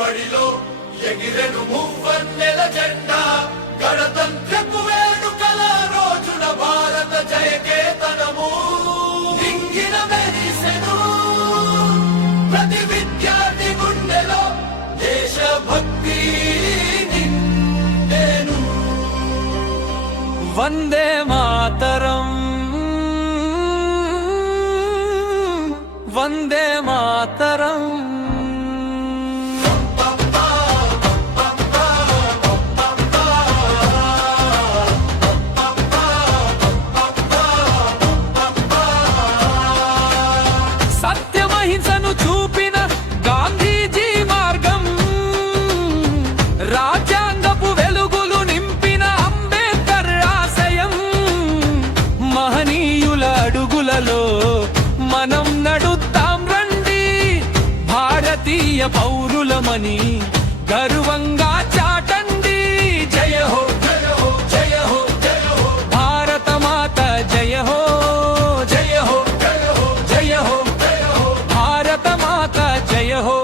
బడిలో ఎగిరెను మువ్వన్నెల జెండా గణతంత్రపు వేడుకల రోజున భారత జయకేతనము నింగిన మెరిసెను ప్రతి విద్యార్థి గుండెలో దేశభక్తి నిండెను. వందే మాతరం వందే మాతరం. సత్యమహింసను చూపిన గాంధీజీ మార్గం, రాజ్యాంగపు వెలుగులు నింపిన అంబేద్కర్ ఆశయం, మహనీయుల అడుగులలో మనం నడుద్దాం రండి, భారతీయ పౌరులమని గర్వంగా చాటండి. జయ హో జయ హో జయ హో జయ హో భారత మాత, జయ హో జయ హో జయ హో జయ హో జయ హో భారత మాత, జయ హో.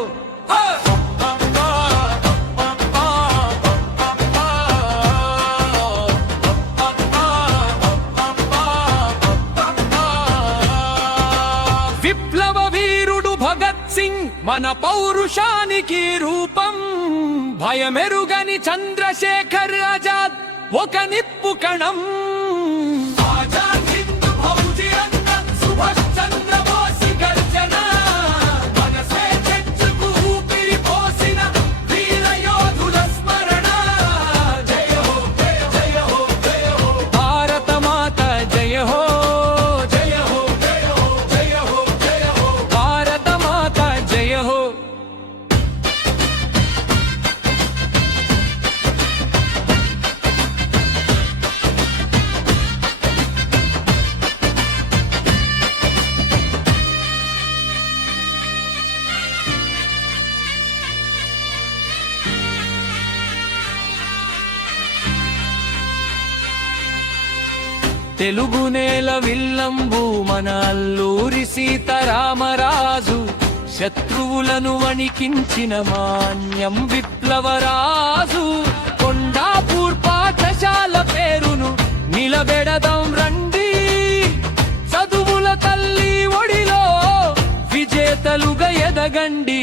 విప్లవ వీరుడు భగత్ సింగ్ మన పౌరుషానికి రూపం, భయమెరుగని చంద్రశేఖర్ ఆజాద్ ఒక నిప్పు కణం. ఆజాద్ హింద్ ఫౌజీ అన్న సుభాష్ చంద్ర బోస్ గర్జన, మనసే చెట్టుకు ఊపిరి పోసిన వీర యోధుల స్మరణ. జయ హో జయ జయ హో జయ హో భారత మాత, జయ హో జయ హో జయ హో జయ హో జయ హో భారత మాత, జయ హో. తెలుగు నేల విల్లంబు మన అల్లూరి సీతారామరాజు, శత్రువులను వణికించిన మాన్యం విప్లవరాజు. కొండాపూర్ పాఠశాల పేరును నిలబెడదాం రండి, చదువుల తల్లి ఒడిలో విజేతలుగా ఎదగండి.